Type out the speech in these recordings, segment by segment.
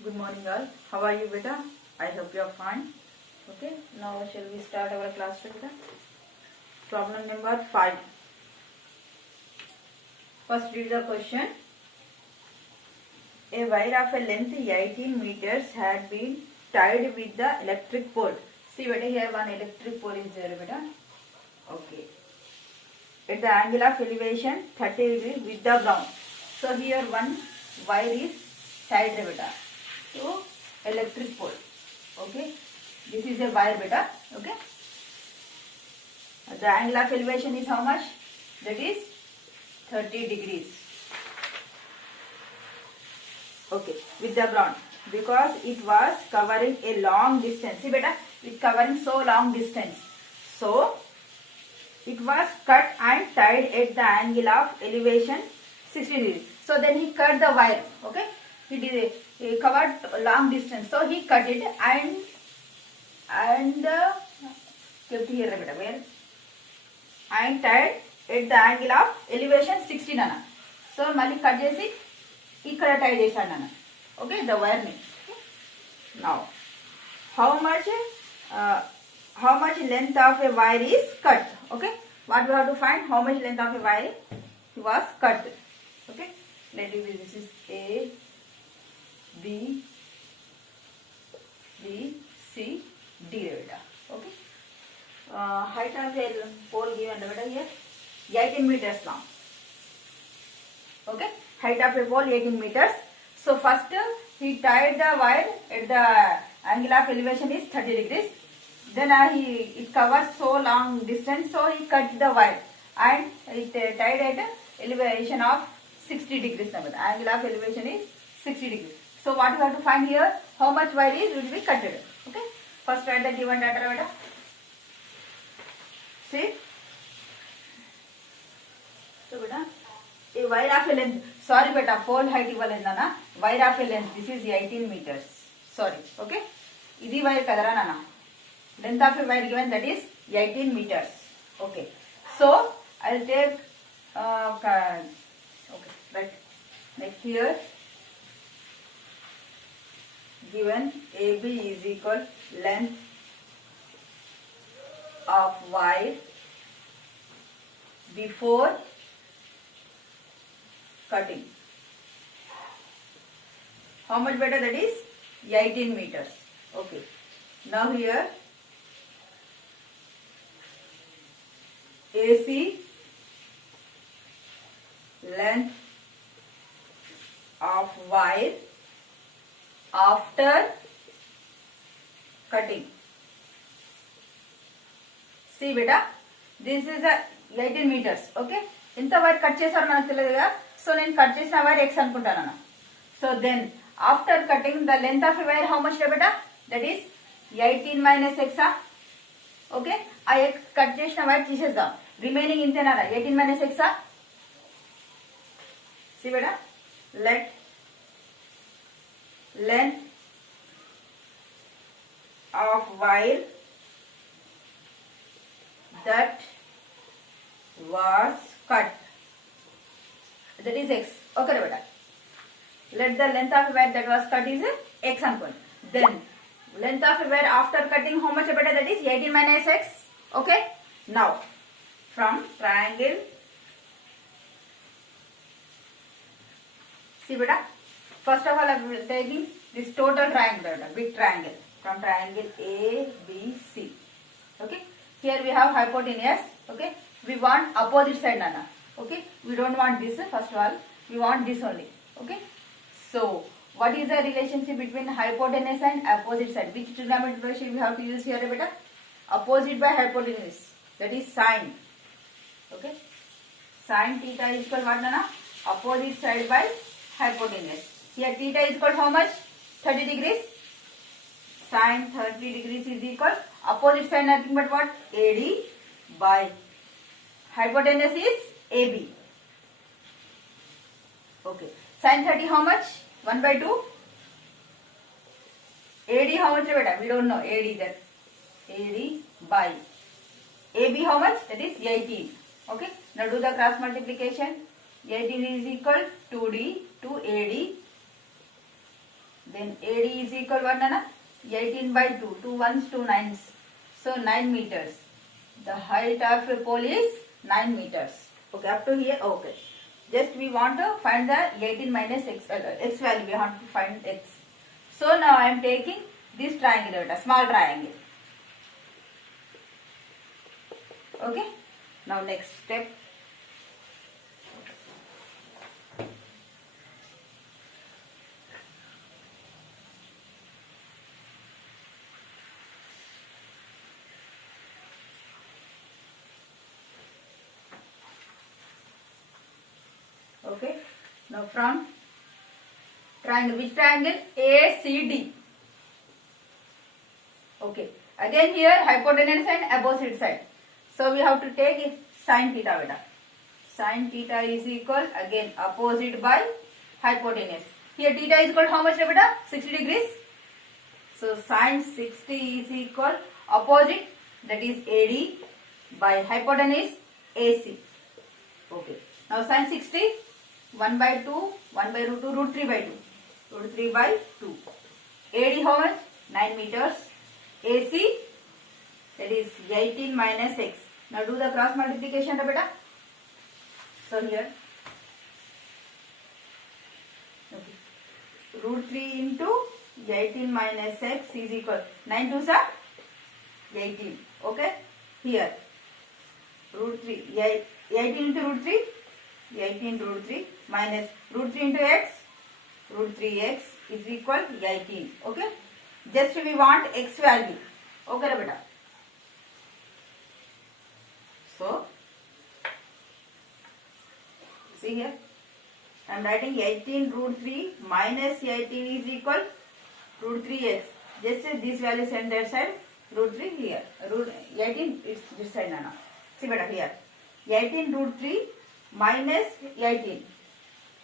Good morning all. How are you beta? I hope you are fine. Okay. Now shall we start our class beta? Problem number 5. First read the question. A wire of a length 18 meters had been tied with the electric pole. See beta, here one electric pole is there beta. Okay. At the angle of elevation 30 degrees with the ground. So here one wire is tied beta to electric pole. Okay, this is a wire beta. Okay, the angle of elevation is how much? That is 30 degrees. Okay, with the ground, because it was covering a long distance. See beta, it's covering so long distance. So it was cut and tied at the angle of elevation 60 degrees. So then he cut the wire. Okay, he covered long distance. So he cut it and kept here where and tied at the angle of elevation 60 nana. So mali cut chesi ikkada tie chesadu nana. Okay, the wire ni. Now how much length of a wire is cut? Okay, what we have to find? How much length of a wire was cut? Okay, let me this is A, B, C, D beta. Okay, height of a pole given beta here 18 meters long. Okay, height of a pole 18 meters. So first he tied the wire at the angle of elevation is 30 degrees. Then it covers so long distance, so he cut the wire and it tied at elevation of 60 degrees. Angle of elevation is 60 degrees. So what you have to find here? How much wire is will be cutted? Okay. First write the given data beta. See. So beta, a wire of a length. Sorry beta, pole height ivalenda na. Wire of a length. This is 18 meters. Sorry. Okay. Idi wire kadara nana. Length of a wire given, that is 18 meters. Okay. So I'll take okay, right. Like here given AB is equal length of wire before cutting. How much better? That is 18 meters. Okay. Now here AC length of wire after cutting. See beta, this is a 18 meters. Okay, inta wire cut chesaru manaku teladu kada. So nenu cut chesina wire x anukuntanana. So then after cutting, the length of a wire how much beta? That is 18 minus x. Okay, I cut chesina wire తీసేద్దాం. Remaining intena 18 minus x. See beta, let length of wire that was cut, that is x. Okay beta, let the length of wire that was cut is x anukondi. Then length of wire after cutting how much beta? That is 18 minus x. Okay, now from triangle, see beta, first of all I am taking this total triangle beta, big triangle, from triangle A, B, C. Okay, here we have hypotenuse. Okay, we want opposite side nana. Okay, we don't want this first of all, we want this only. Okay, so what is the relationship between hypotenuse and opposite side? Which trigonometric ratio we have to use here beta? Opposite by hypotenuse, that is sine. Okay, sine theta is equal what nana? Opposite side by hypotenuse. Here theta is equal how much? 30 degrees. Sine 30 degrees is equal opposite side nothing but what? AD by hypotenuse is AB. Okay, sine 30 how much? 1 by 2. AD how much beta? We don't know. AD that. AD by AB how much? That is 18. Okay, now do the cross multiplication. 18 is equal to D to AD. then AD is equal what Nana? 18 by 2, 2 ones, 2 nines, so 9 meters. The height of a pole is 9 meters. Okay, up to here. Okay, just we want to find the 18 minus x value. We have to find x. So now I am taking this triangle, a small triangle. Okay, now next step. Okay, now from triangle, which triangle? ACD. Okay, again here hypotenuse and opposite side. So we have to take it sin theta beta. Sin theta is equal, again opposite by hypotenuse. Here theta is equal how much beta? 60 degrees. So sin 60 is equal opposite, that is AD, by hypotenuse AC. Okay, now sin 60, 1 by 2, 1 by root 2, root 3 by 2. Root 3 by 2. AD how much? 9 meters. AC, that is 18 minus x. Now do the cross multiplication beta. So here, okay, root 3 into 18 minus x is equal 9 2s are 18. Okay, here root 3, 18 into root 3, 18 root 3 minus root 3 into x, root 3x is equal 18. Okay, just we want x value. Okay beta. So see here, I am writing 18 root 3 minus 18 is equal root 3x. Just this value send that side, root 3 here, root 18 it's this side now. See beta here, 18 root 3 minus 18.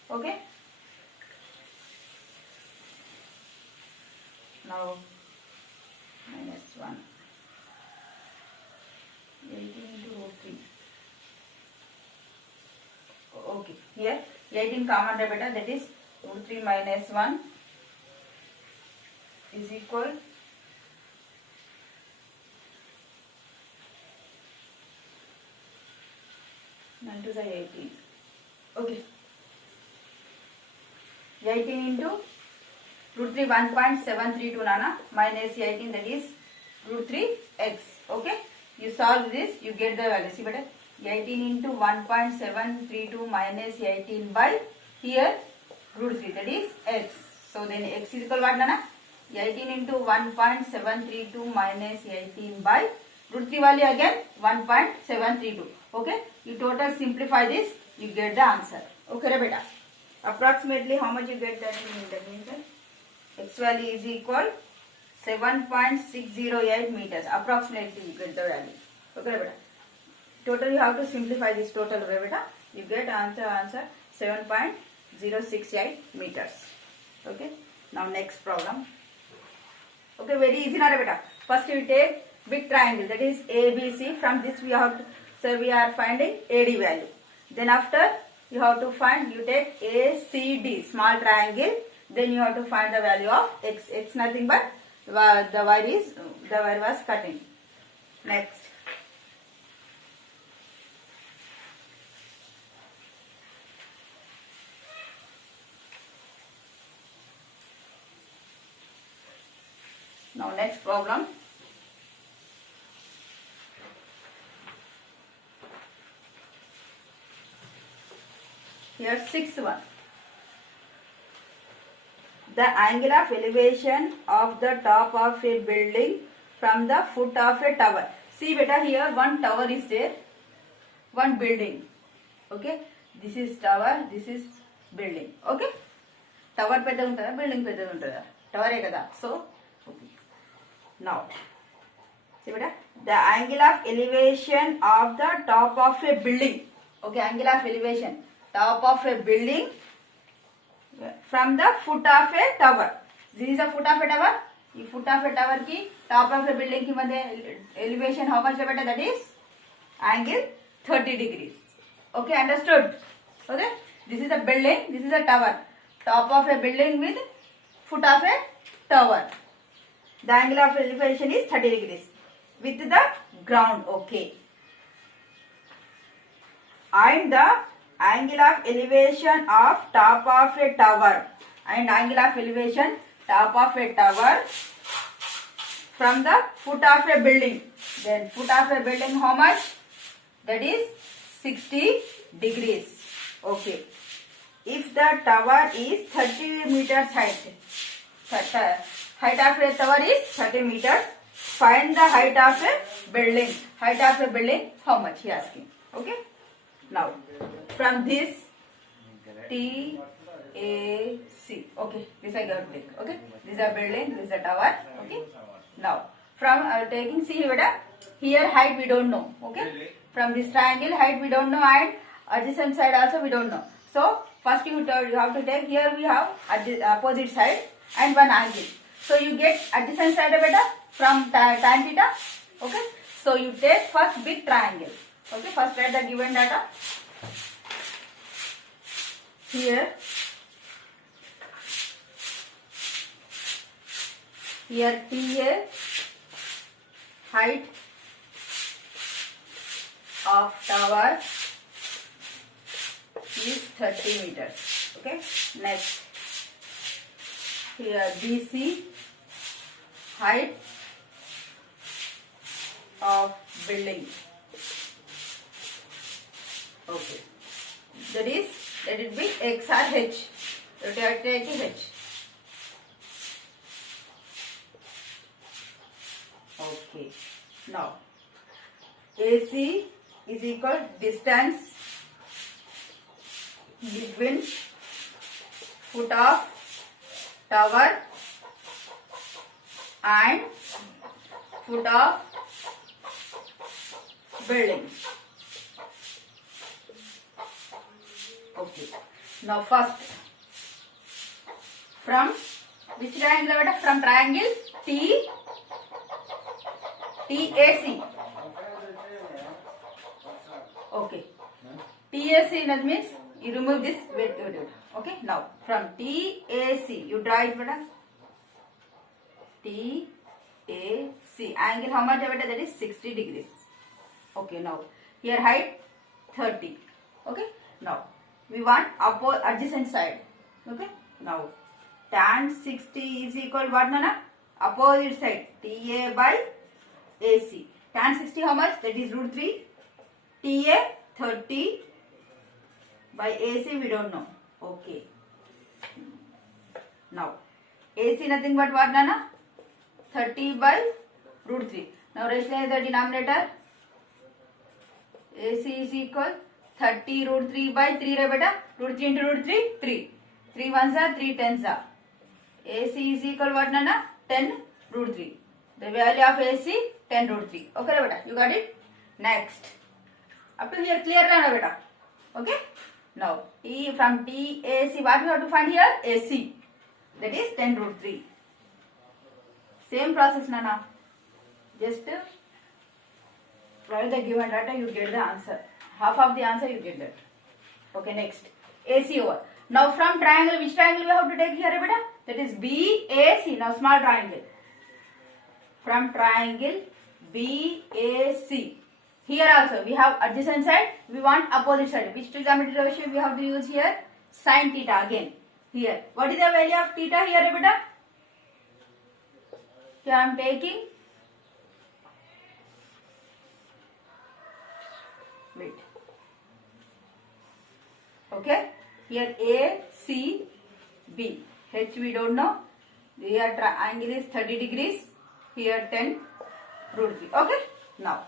Okay, now minus 1, 18 into root 3. Okay, here 18 common beta, that is root 3 minus 1 is equal 9 to the 18. Okay, 18 into root 3 1.732 nana minus 18, that is root 3x. Okay, you solve this, you get the value. See better, 18 into 1.732 minus 18 by here root 3, that is x. So then x is equal what nana? 18 into 1.732 minus 18 by root 3 value again 1.732. Okay, you total simplify this, you get the answer. Okay beta, approximately how much you get that in the meantime? X value is equal 7.608 meters. Approximately you get the value. Okay beta, total you have to simplify this total beta, you get answer 7.068 meters. Okay, now next problem. Okay, very easy na beta. First you take big triangle, that is ABC. From this we have to, so we are finding AD value. Then after you have to find, you take ACD, small triangle. Then you have to find the value of x. X nothing but the wire was cutting. Next. Now next problem. Here sixth one. The angle of elevation of the top of a building from the foot of a tower. See beta, here one tower is there, one building. Okay, this is tower, this is building. Okay, tower pedda untada, building pedda untada, tower e kada. So okay. Now see beta, the angle of elevation of the top of a building. Okay, angle of elevation top of a building from the foot of a tower. This is a foot of a tower. This foot of a tower ki top of a building ki madhye elevation how much beta? That is angle 30 degrees. Okay, understood? Okay, this is a building, this is a tower. Top of a building with foot of a tower. The angle of elevation is 30 degrees with the ground. Okay. And the angle of elevation of top of a tower. And angle of elevation top of a tower from the foot of a building. Then foot of a building how much? That is 60 degrees. Okay. If the tower is 30 meters height. Height of a tower is 30 meters. Find the height of a building. Height of a building how much? He asking. Okay. Now from this T A C. Okay. This I got to take. Okay. This is a building. This is a tower. Okay. Now from taking C here height we don't know. Okay. From this triangle height we don't know and adjacent side also we don't know. So first you have to take, here we have opposite side and one angle. So you get adjacent side from tan theta. Okay. So you take first big triangle. Okay. First write the given data. Here TA height of tower is 30 meters. Okay. Next here BC height of building. Okay. Let it be X or H. Take H. Okay. Now AC is equal distance between foot of tower and foot of building. Okay. Now first from which triangle? From triangle TAC. Okay. TAC that means you remove this. Wait. Okay. Now from TAC you draw it. TAC angle how much? That is 60 degrees. Okay. Now here height 30. Okay. Now we want adjacent side. Okay. Now tan 60 is equal what Nana? Opposite side TA by AC. Tan 60 how much? That is root 3. TA 30 by AC we don't know. Okay. Now AC nothing but what Nana? 30 by root 3. Now rationalize the denominator. AC is equal 30 root 3 by 3 root 3 into root 3 3. 3 ones are 3 tens are. AC is equal what Nana? 10 root 3. The value of AC 10 root 3. Okay beta, you got it? Next. Up to here clear na beta. Okay? Now from TAC what we have to find here? AC. That is 10 root 3. Same process Nana. Just write the given data, you get the answer. Half of the answer you get that. Okay, next. AC over. Now from triangle, which triangle we have to take here beta? That is BAC. Now small triangle. From triangle BAC. Here also we have adjacent side. We want opposite side. Which trigonometric ratio we have to use here? Sin theta again. Here. What is the value of theta here beta? Here I am taking. Wait. Okay. Here A, C, B. H we don't know. Here triangle is 30 degrees. Here 10 root 3. Okay. Now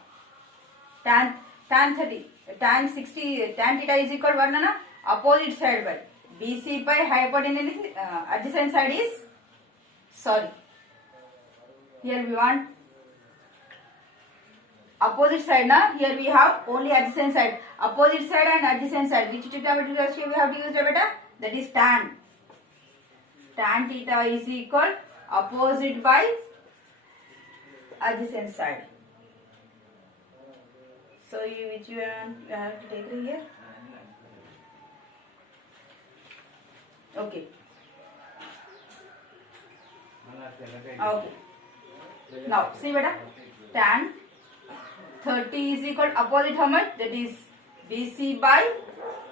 tan 30, tan 60, tan theta is equal to what Nana? Opposite side by BC by hypotenuse adjacent side is sorry. Here we want opposite side na. Here we have only adjacent side. Opposite side and adjacent side. Which trigonometric ratio we have to use beta? That is tan. Tan theta is equal opposite by adjacent side. So which you have to take it here? Okay. Okay. Now see beta, tan 30 is equal opposite how much? That is BC by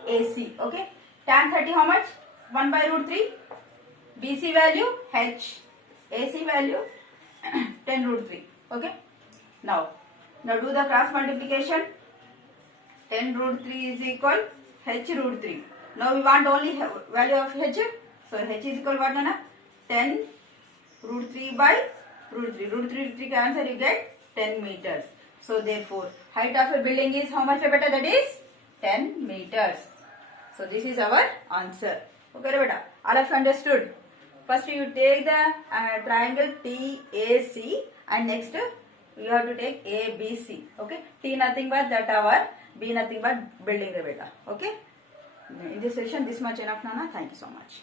AC. Okay. Tan 30 how much? 1 by root 3. BC value H. AC value 10 root 3. Okay. Now do the cross multiplication. 10 root 3 is equal H root 3. Now we want only value of H. So H is equal what Nana? 10 root 3 by root 3. Root 3 cancel, you get 10 meters. So therefore height of a building is how much beta? That is 10 meters. So this is our answer. Okay beta. All of you understood? First you take the triangle TAC and next you have to take ABC. Okay. T nothing but that tower, B nothing but building the beta. Okay. In this session this much enough Nana. Thank you so much.